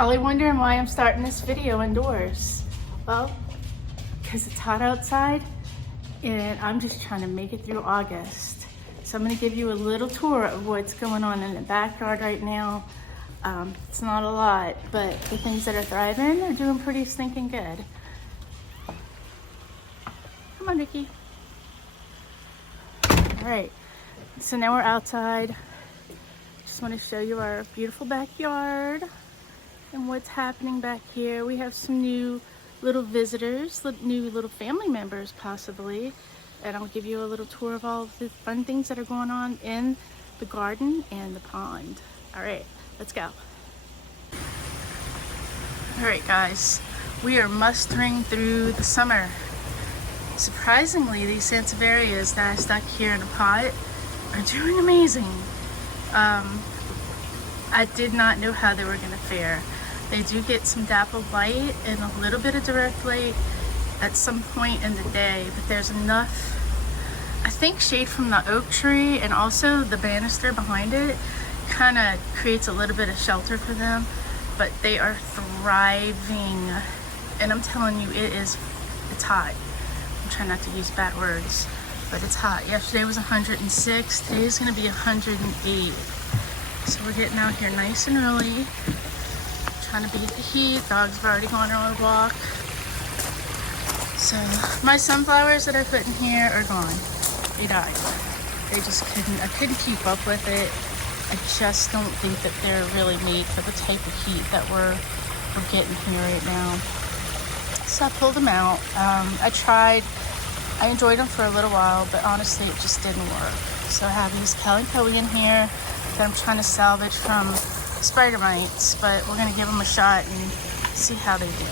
probably wondering why I'm starting this video indoors. Well, because it's hot outside and I'm just trying to make it through August. So I'm gonna give you a little tour of what's going on in the backyard right now. It's not a lot, but the things that are thriving are doing pretty stinking good. Come on, Ricky. All right, so now we're outside. Just want to show you our beautiful backyard and what's happening back here. We have some new little visitors, new little family members possibly, and I'll give you a little tour of all of the fun things that are going on in the garden and the pond. All right, let's go. All right, guys, we are mustering through the summer. Surprisingly, these sansevierias that I stuck here in a pot are doing amazing. I did not know how they were going to fare. They do get some dappled light and a little bit of direct light at some point in the day, but there's enough, I think, shade from the oak tree, and also the banister behind it kind of creates a little bit of shelter for them, but they are thriving. And I'm telling you, it's hot. I'm trying not to use bad words, but it's hot. Yesterday was 106, today's gonna be 108. So we're getting out here nice and early, trying to beat the heat. Dogs have already gone on a walk. So my sunflowers that I put in here are gone. They died. I couldn't keep up with it. I just don't think that they're really made for the type of heat that we're getting here right now. So I pulled them out. I enjoyed them for a little while, but honestly it just didn't work. So I have these calico in here that I'm trying to salvage from spider mites, but we're gonna give them a shot and see how they do.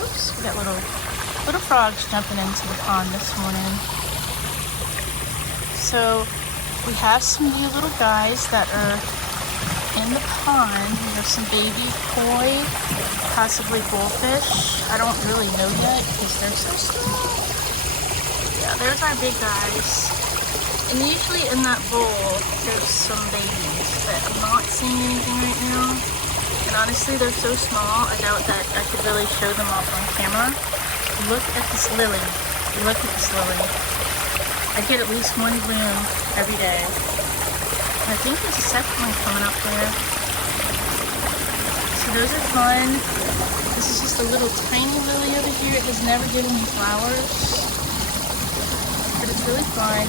Oops, we got little frogs jumping into the pond this morning. So we have some new little guys that are in the pond. We have some baby koi, possibly goldfish. I don't really know yet because they're so small. Yeah, there's our big guys. And usually in that bowl, there's some babies, but I'm not seeing anything right now. And honestly, they're so small, I doubt that I could really show them off on camera. Look at this lily. Look at this lily. I get at least one bloom every day. I think there's a second one coming up there. So those are fun. This is just a little tiny lily over here. It has never given me flowers, but it's really fun.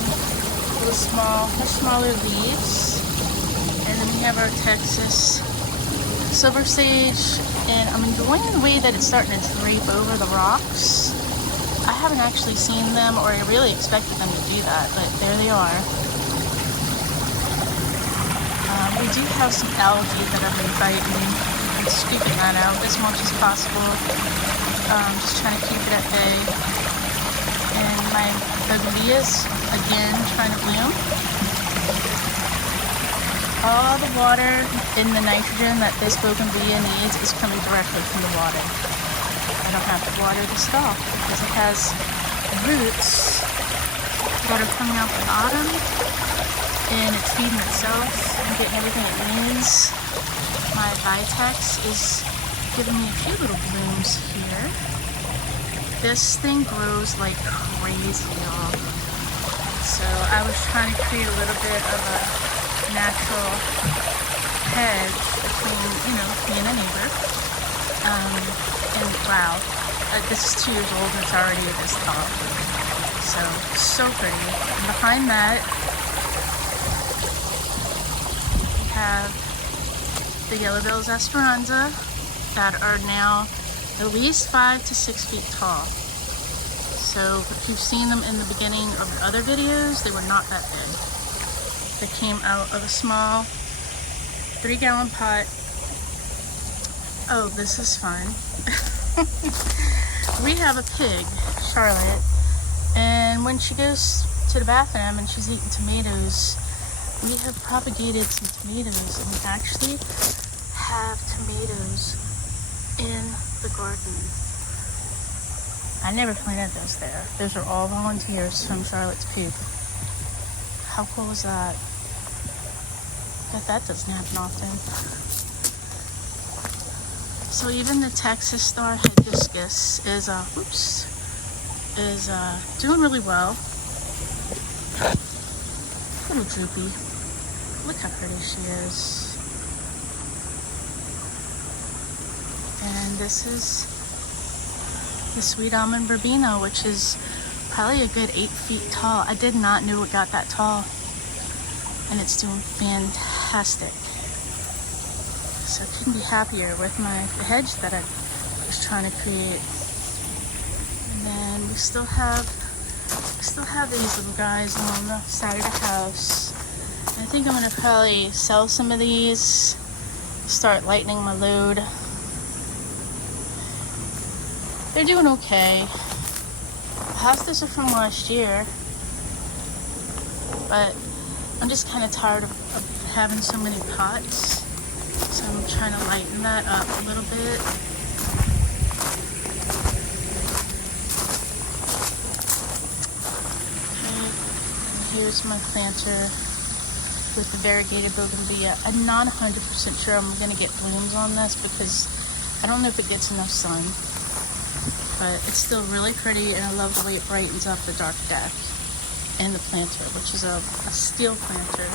Small, much smaller leaves. And then we have our Texas silver sage, and I'm enjoying the way that it's starting to drape over the rocks. I haven't actually seen them, or I really expected them to do that, but there they are. We do have some algae that I've been fighting. I'm scooping that out as much as possible. Just trying to keep it at bay. And my begonias, again, trying to bloom. All the water in the nitrogen that this bougainvillea needs is coming directly from the water. I don't have to water this at all because it has roots that are coming out the bottom, and it's feeding itself and getting everything it needs. My Vitex is giving me a few little blooms here. This thing grows like crazy, y'all. So I was trying to create a little bit of a natural hedge between, me and a neighbor. And wow, this is 2 years old and it's already at this top. So pretty. And behind that, we have the yellow-billed Esperanza that are now at least 5 to 6 feet tall. So if you've seen them in the beginning of the other videos, they were not that big. They came out of a small 3-gallon pot. Oh, this is fun. We have a pig, Charlotte, and when she goes to the bathroom and she's eating tomatoes, we have propagated some tomatoes, and we actually have tomatoes in the garden. I never planted those there. Those are all volunteers from Charlotte's poop. How cool is that? Bet that doesn't happen often. So even the Texas Star hibiscus is doing really well. A little droopy. Look how pretty she is. And this is the sweet almond verbena, which is probably a good 8 feet tall. I did not know it got that tall. And it's doing fantastic. So I couldn't be happier with the hedge that I was trying to create. And then we still have these little guys on the side of the house. And I think I'm gonna probably sell some of these, start lightening my load. They're doing okay. The hostas are from last year, but I'm just kind of tired of having so many pots. So I'm trying to lighten that up a little bit. Okay. Here's my planter with the variegated bougainvillea. I'm not 100% sure I'm going to get blooms on this because I don't know if it gets enough sun. But it's still really pretty, and I love the way it brightens up the dark deck and the planter, which is a steel planter.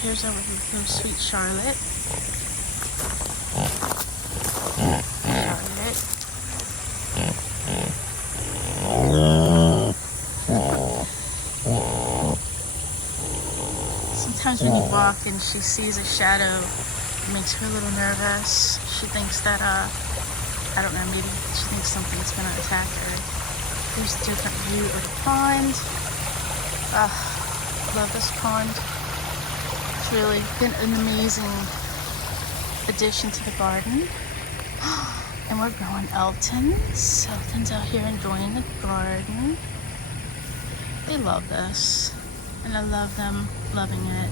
Here's our little sweet Charlotte. Sometimes when you walk and she sees a shadow, it makes her a little nervous. She thinks that, I don't know, maybe she thinks something's gonna attack her. Here's a different view of the pond. Love this pond. It's really been an amazing addition to the garden. And we're growing Eltons. Elton's out here enjoying the garden. They love this. And I love them loving it.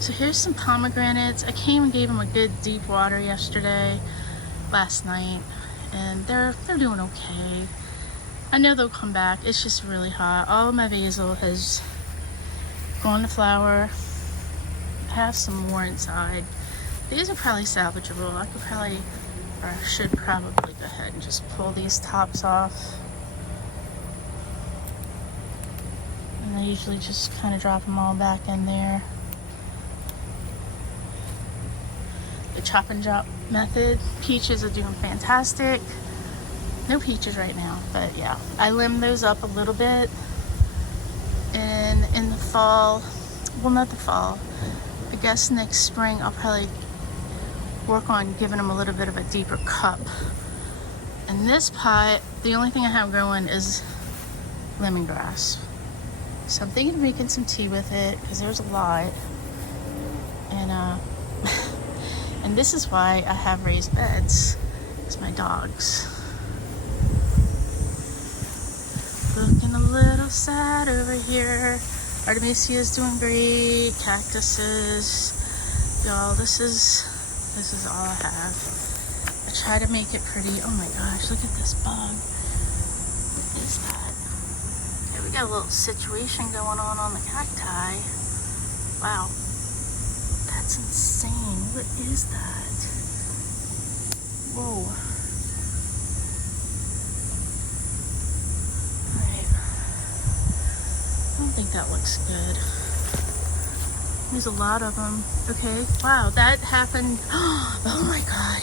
So here's some pomegranates. I came and gave them a good deep water last night, and they're doing okay. I know they'll come back. It's just really hot. All of my basil has gone to flower. I have some more inside. These are probably salvageable. I should probably go ahead and just pull these tops off. And I usually just kind of drop them all back in there. The chop and drop method. Peaches are doing fantastic. No peaches right now, but yeah. I limbed those up a little bit. And in the fall, well, not the fall, I guess next spring I'll probably work on giving them a little bit of a deeper cup. In this pot, the only thing I have growing is lemongrass. So I'm thinking of making some tea with it because there's a lot. And and this is why I have raised beds. It's my dogs. Looking a little sad over here. Artemisia is doing great. Cactuses. Y'all, this is all I have. I try to make it pretty. Oh my gosh, look at this bug. What is that? Okay, we got a little situation going on the cacti. Wow. That's insane. What is that? Whoa. Alright. I don't think that looks good. There's a lot of them. Okay. Wow, that happened. Oh my god.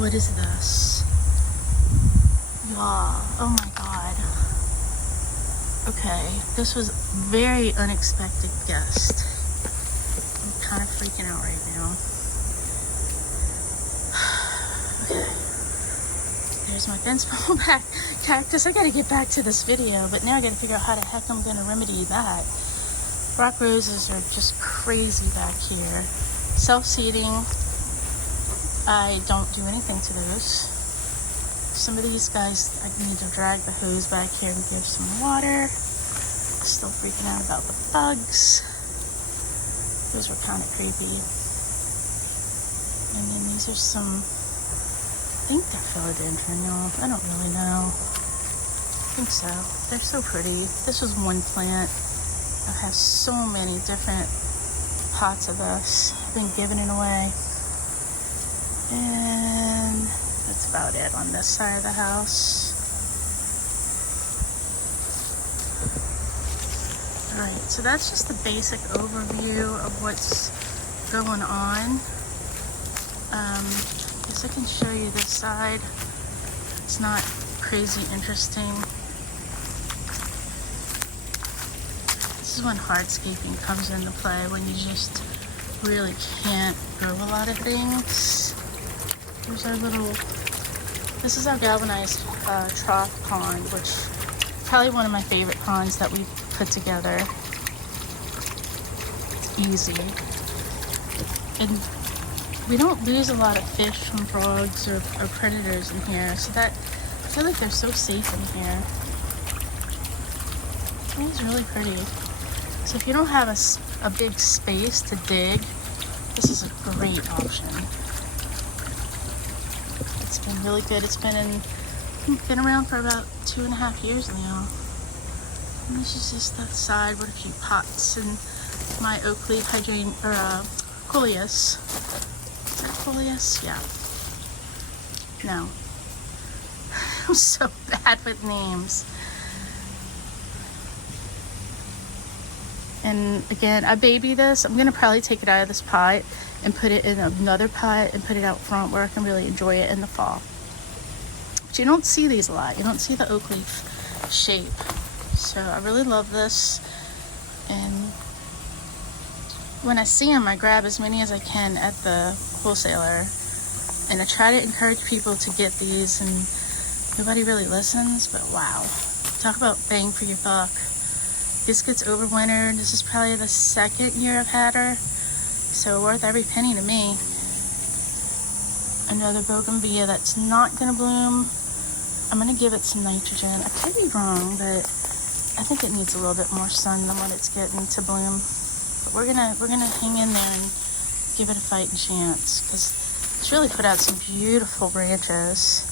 What is this? Y'all. Oh my god. Okay. This was very unexpected guest. I'm kind of freaking out right now. Okay. There's my fence pole back cactus. I gotta get back to this video, but now I gotta figure out how the heck I'm gonna remedy that. Rock roses are just crazy back here. Self-seeding, I don't do anything to those. Some of these guys, I need to drag the hose back here and give some water. Still freaking out about the bugs. Those were kind of creepy. And then these are some, I think they're philodendron, y'all. I don't really know. I think so. They're so pretty. This was one plant. I have so many different pots of this. I've been giving it away. And that's about it on this side of the house. Alright, so that's just the basic overview of what's going on. I guess I can show you this side. It's not crazy interesting. This is when hardscaping comes into play, when you just really can't grow a lot of things. Here's our little, this is our galvanized trough pond, which is probably one of my favorite ponds that we've put together. It's easy. And we don't lose a lot of fish from frogs or predators in here, so that, I feel like they're so safe in here. It's really pretty. So if you don't have a big space to dig, this is a great option. It's been really good. It's been around for about 2.5 years now. And this is just the side with a few pots and my oak leaf coleus. Is that coleus? Yeah. No. I'm so bad with names. And again, I baby this. I'm gonna probably take it out of this pot and put it in another pot and put it out front where I can really enjoy it in the fall. But you don't see these a lot. You don't see the oak leaf shape. So I really love this. And when I see them, I grab as many as I can at the wholesaler. And I try to encourage people to get these, and nobody really listens, but wow. Talk about bang for your buck. This gets overwintered. This is probably the 2nd year I've had her, so worth every penny to me. Another bougainvillea that's not gonna bloom. I'm gonna give it some nitrogen. I could be wrong, but I think it needs a little bit more sun than what it's getting to bloom. But we're gonna hang in there and give it a fighting chance, because it's really put out some beautiful branches.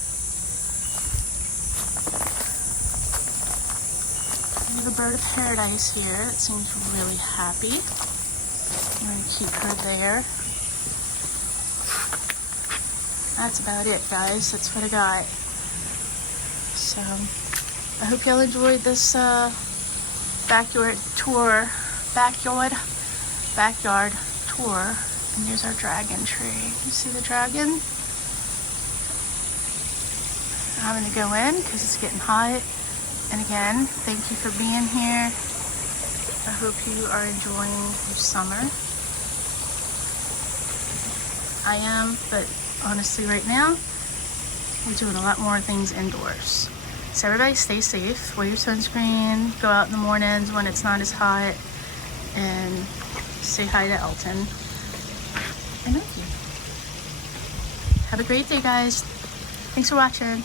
We have a bird of paradise here that seems really happy. I'm going to keep her there. That's about it, guys. That's what I got. So, I hope y'all enjoyed this backyard tour. And here's our dragon tree. You see the dragon? I'm going to go in because it's getting hot. And again, thank you for being here. I hope you are enjoying your summer. I am, but honestly right now, we're doing a lot more things indoors. So everybody stay safe, wear your sunscreen, go out in the mornings when it's not as hot, and say hi to Elton. I love you. Have a great day, guys. Thanks for watching.